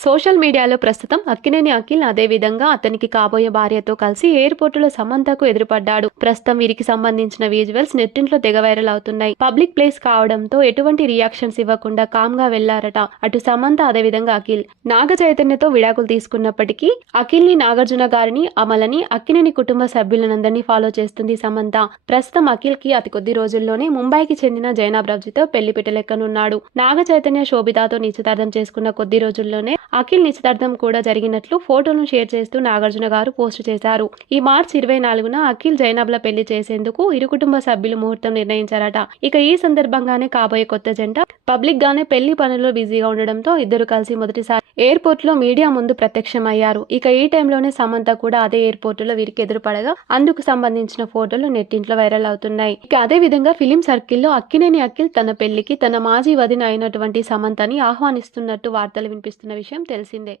Social మీడియాలో ప్రస్తుతం అక్కినేని అఖిల్ అదే విధంగా అతనికి కాబోయే భార్యతో కలిసి ఎయిర్పోర్టులో సమంతకు ఎదురుపడ్డాడు. ప్రస్తుతం వీరికి సంబంధించిన విజువల్స్ నెట్టింట్లో తెగ వైరల్ అవుతున్నాయి. పబ్లిక్ ప్లేస్ కావడంతో ఎటువంటి రియాక్షన్స్ ఇవ్వకుండా కామ్గా వెళ్ళారట. అటు సమంత అదే విధంగా అఖిల్. నాగ చైతన్యతో విడాకులు తీసుకున్నప్పటికీ అఖిల్ని నాగార్జున గారిని అమలని అక్కినేని కుటుంబ సభ్యులనందరినీ ఫాలో చేస్తుంది సమంత. ప్రస్తుతం అఖిల్కి అతి కొద్ది రోజుల్లోనే ముంబైకి చెందిన జైనాబ్ రబ్జీతో పెళ్ళి పెట్టలెక్కనున్నాడు నాగ చైతన్య శోభితాతో నిశ్చితార్థం చేసుకున్న కొద్ది రోజుల్లోనే అఖిల్ నిశ్చితార్థం కూడా జరిగినట్లు ఫోటోను షేర్ చేస్తూ నాగార్జున గారు పోస్ట్ చేశారు. ఈ మార్చి ఇరవై నాలుగున అఖిల్ జైనబ్ల పెళ్ళి చేసేందుకు ఇరు కుటుంబ సభ్యులు ముహూర్తం నిర్ణయించారట. ఇక ఈ సందర్భంగానే కాబోయే కొత్త జంట పబ్లిక్ గానే పెళ్ళి పనుల్లో బిజీగా ఉండడంతో ఇద్దరు కలిసి మొదటిసారి ఎయిర్పోర్ట్లో మీడియా ముందు ప్రత్యక్షమయ్యారు. ఇక ఈ టైంలోనే సమంత కూడా అదే ఎయిర్పోర్ట్లో వీరికి ఎదురుపడగా అందుకు సంబంధించిన ఫోటోలు నెట్టింట్లో వైరల్ అవుతున్నాయి. ఇక అదే విధంగా ఫిలిం సర్కిల్లో అక్కినేని అఖిల్ తన పెళ్ళికి తన మాజీ వదిన అయినటువంటి సమంతని ఆహ్వానిస్తున్నట్టు వార్తలు వినిపిస్తున్న విషయం తెలిసిందే.